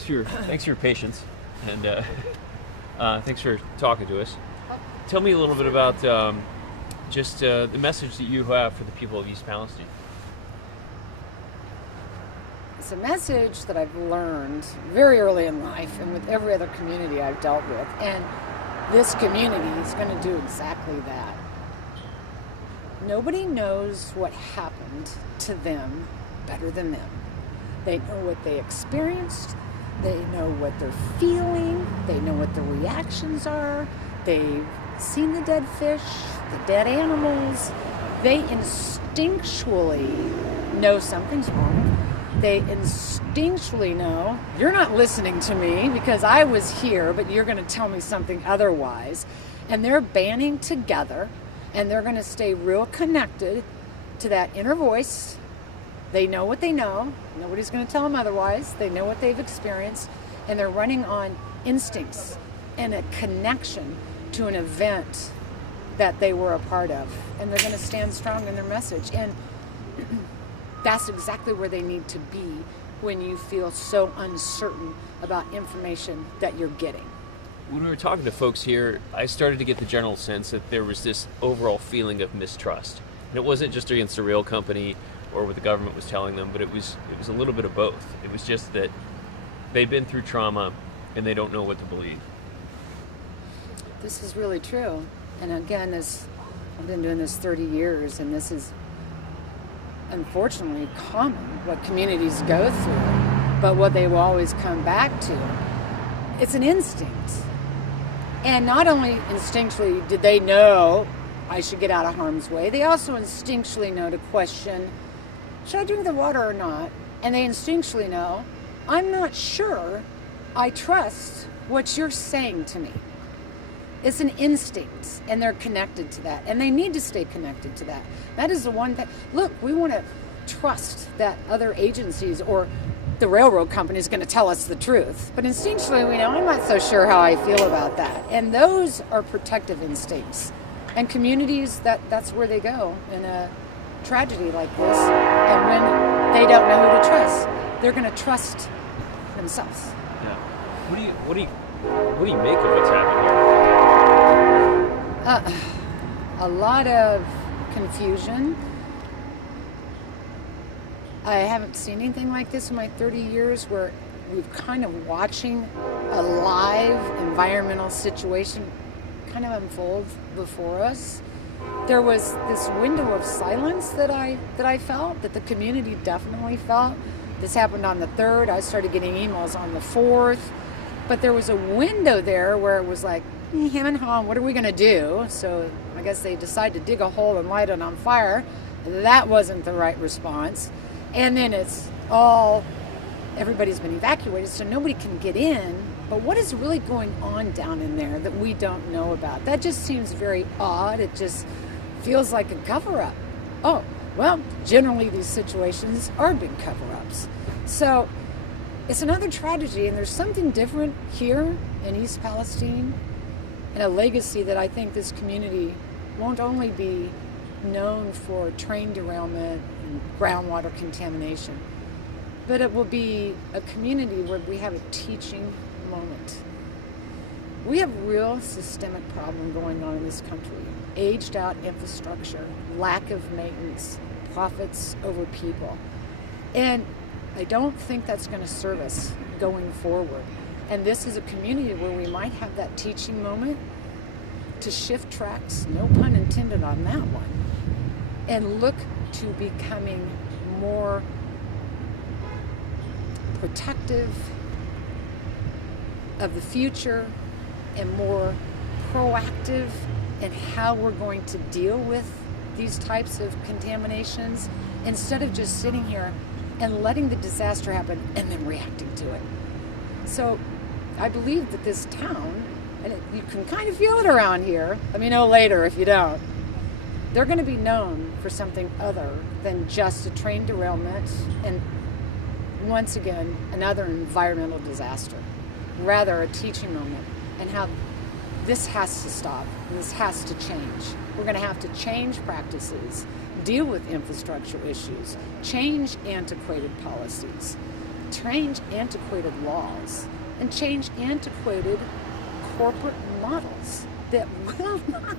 thanks for your patience, and thanks for talking to us. Tell me a little bit about just the message that you have for the people of East Palestine. It's a message that I've learned very early in life and with every other community I've dealt with. And this community is going to do exactly that. Nobody knows what happened to them better than them. They know what they experienced. They know what they're feeling. They know what the reactions are. They've seen the dead fish, the dead animals. They instinctually know something's wrong. They instinctually know, you're not listening to me because I was here, but you're going to tell me something otherwise. And they're banding together, and they're going to stay real connected to that inner voice. They know what they know. Nobody's going to tell them otherwise. They know what they've experienced, and they're running on instincts and a connection to an event that they were a part of. And they're going to stand strong in their message. And that's exactly where they need to be when you feel so uncertain about information that you're getting. When we were talking to folks here, I started to get the general sense that there was this overall feeling of mistrust. And it wasn't just against the rail company or what the government was telling them, but it was a little bit of both. It was just that they've been through trauma and they don't know what to believe. This is really true. And again, I've been doing this 30 years, and this is unfortunately common, what communities go through, but what they will always come back to. It's an instinct. And not only instinctually did they know I should get out of harm's way, they also instinctually know to question, should I drink the water or not? And they instinctually know, I'm not sure I trust what you're saying to me. It's an instinct, and they're connected to that, and they need to stay connected to that. That is the one thing. Look, we want to trust that other agencies or the railroad company is going to tell us the truth, but instinctually we know I'm not so sure how I feel about that. And those are protective instincts. And communities, that's where they go in a tragedy like this. And when they don't know who to trust, they're going to trust themselves. Yeah. What do you make of what's happening here? A lot of confusion. I haven't seen anything like this in my 30 years where we've kind of watching a live environmental situation kind of unfold before us. There was this window of silence that I felt, that the community definitely felt. This happened on the 3rd. I started getting emails on the 4th. But there was a window there where it was like, hem and haw, what are we going to do? So I guess they decided to dig a hole and light it on fire. That wasn't the right response. And then everybody's been evacuated, so nobody can get in. But what is really going on down in there that we don't know about? That just seems very odd. It just feels like a cover-up. Oh, well, generally these situations are big cover-ups. So it's another tragedy, and there's something different here in East Palestine, and a legacy that I think this community won't only be known for train derailment and groundwater contamination, but it will be a community where we have a teaching moment. We have real systemic problem going on in this country. Aged out infrastructure, lack of maintenance, profits over people. And I don't think that's going to serve us going forward. And this is a community where we might have that teaching moment to shift tracks, no pun intended on that one, and look to becoming more protective of the future and more proactive in how we're going to deal with these types of contaminations, instead of just sitting here and letting the disaster happen and then reacting to it. So I believe that this town, and you can kind of feel it around here, let me know later if you don't, they're going to be known for something other than just a train derailment and, once again, another environmental disaster. Rather a teaching moment, and how this has to stop and this has to change. We're going to have to change practices, deal with infrastructure issues, change antiquated policies, change antiquated laws and change antiquated corporate models that will not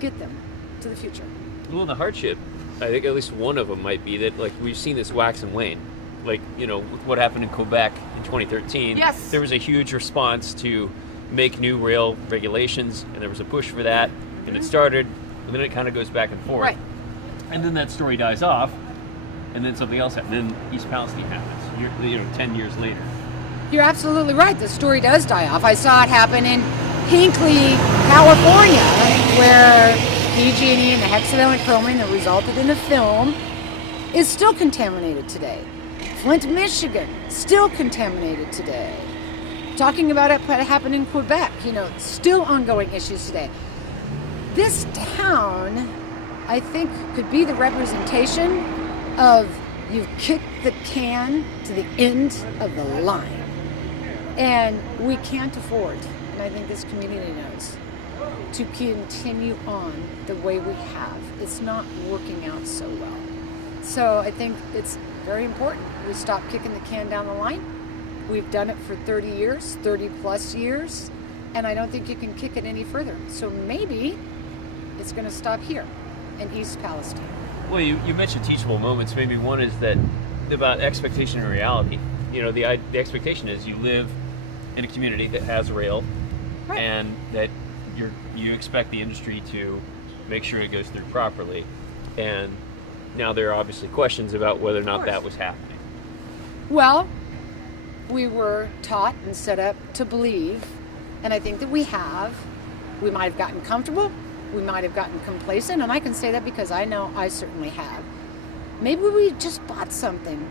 get them to the future. Well, the hardship, I think at least one of them might be that, like, we've seen this wax and wane. Like, you know, with what happened in Quebec in 2013, Yes. there was a huge response to make new rail regulations, and there was a push for that, and it started, and then it kind of goes back and forth. Right. And then that story dies off, and then something else happens. Then East Palestine happens, you know, 10 years later. You're absolutely right. The story does die off. I saw it happen in Hinckley, California, where PG&E and the hexavalent chromium that resulted in the film is still contaminated today. Flint, Michigan, still contaminated today. Talking about it happened in Quebec, you know, still ongoing issues today. This town, I think, could be the representation of you've kicked the can to the end of the line. And we can't afford, and I think this community knows, to continue on the way we have. It's not working out so well. So I think it's very important we stop kicking the can down the line. We've done it for 30 years, 30 plus years, and I don't think you can kick it any further. So maybe it's going to stop here in East Palestine. Well, you mentioned teachable moments. Maybe one is that about expectation and reality. You know, the expectation is you live in a community that has rail, Right. and that you expect the industry to make sure it goes through properly. And now there are obviously questions about whether or not that was happening. Well, we were taught and set up to believe, and I think that we might have gotten comfortable, we might have gotten complacent, and I can say that because I know I certainly have. Maybe we just bought something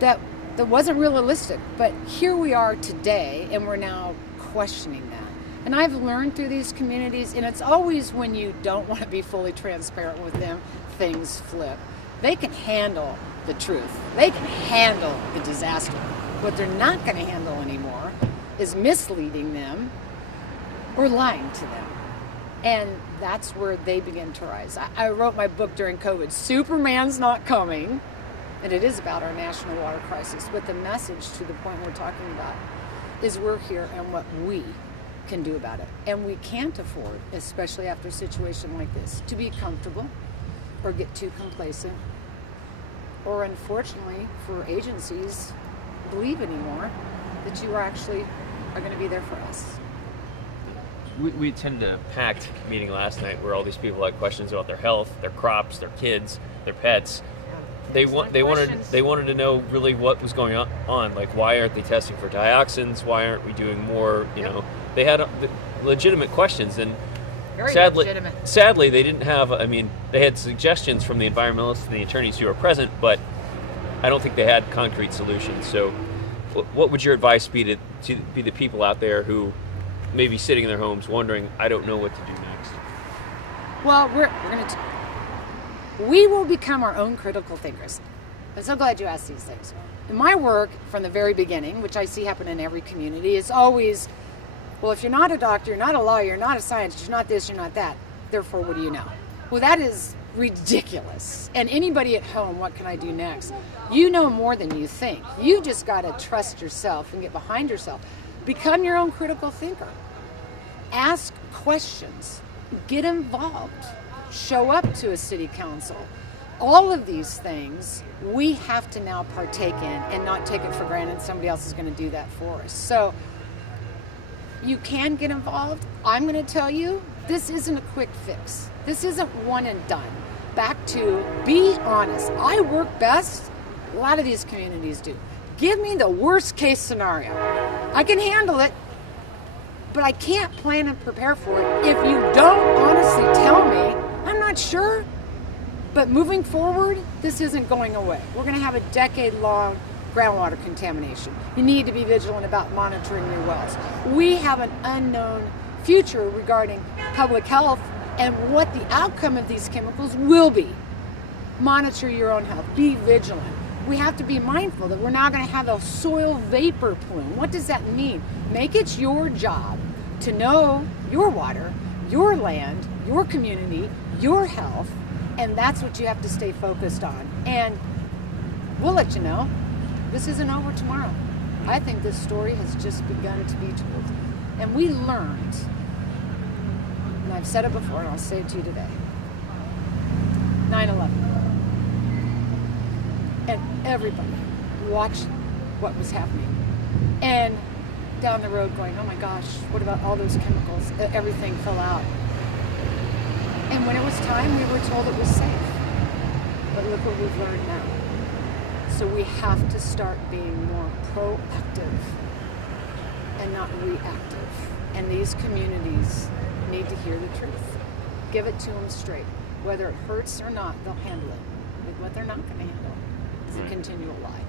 that wasn't realistic, but here we are today, and we're now questioning that. And I've learned through these communities, and it's always when you don't want to be fully transparent with them, things flip. They can handle the truth. They can handle the disaster. What they're not going to handle anymore is misleading them or lying to them. And that's where they begin to rise. I wrote my book during COVID, Superman's Not Coming, and it is about our national water crisis. But the message to the point we're talking about is we're here and what we can do about it. And we can't afford, especially after a situation like this, to be comfortable or get too complacent, or unfortunately for agencies, believe anymore that you are going to be there for us. We attended a packed meeting last night where all these people had questions about their health, their crops, their kids, their pets. They wanted to know really what was going on. Like, why aren't they testing for dioxins? Why aren't we doing more? You know, they had legitimate questions, and Very sadly, legitimate. sadly, they didn't have. I mean, they had suggestions from the environmentalists and the attorneys who were present, but I don't think they had concrete solutions. So, what would your advice be to be the people out there who may be sitting in their homes wondering, I don't know what to do next? Well, we will become our own critical thinkers. I'm so glad you asked these things. In my work, from the very beginning, which I see happen in every community, is always, well, if you're not a doctor, you're not a lawyer, you're not a scientist, you're not this, you're not that, therefore, what do you know? Well, that is ridiculous. And anybody at home, what can I do next? You know more than you think. You just got to trust yourself and get behind yourself. Become your own critical thinker. Ask questions. Get involved. Show up to a city council. All of these things we have to now partake in and not take it for granted somebody else is going to do that for us. So you can get involved. I'm going to tell you, this isn't a quick fix. This isn't one and done. Back to be honest. I work best, a lot of these communities do. Give me the worst case scenario. I can handle it, but I can't plan and prepare for it. If you don't honestly tell me, I'm not sure. But moving forward, this isn't going away. We're going to have a decade-long groundwater contamination. You need to be vigilant about monitoring your wells. We have an unknown future regarding public health and what the outcome of these chemicals will be. Monitor your own health. Be vigilant. We have to be mindful that we're now going to have a soil vapor plume. What does that mean? Make it your job to know your water, your land, your community, your health, and that's what you have to stay focused on. And we'll let you know. This isn't over tomorrow. I think this story has just begun to be told. And we learned, and I've said it before and I'll say it to you today, 9/11. And everybody watched what was happening. And down the road going, oh my gosh, what about all those chemicals? Everything fell out. And when it was time, we were told it was safe. But look what we've learned now. So we have to start being more proactive and not reactive. And these communities need to hear the truth. Give it to them straight. Whether it hurts or not, they'll handle it. But what they're not going to handle is a continual lie.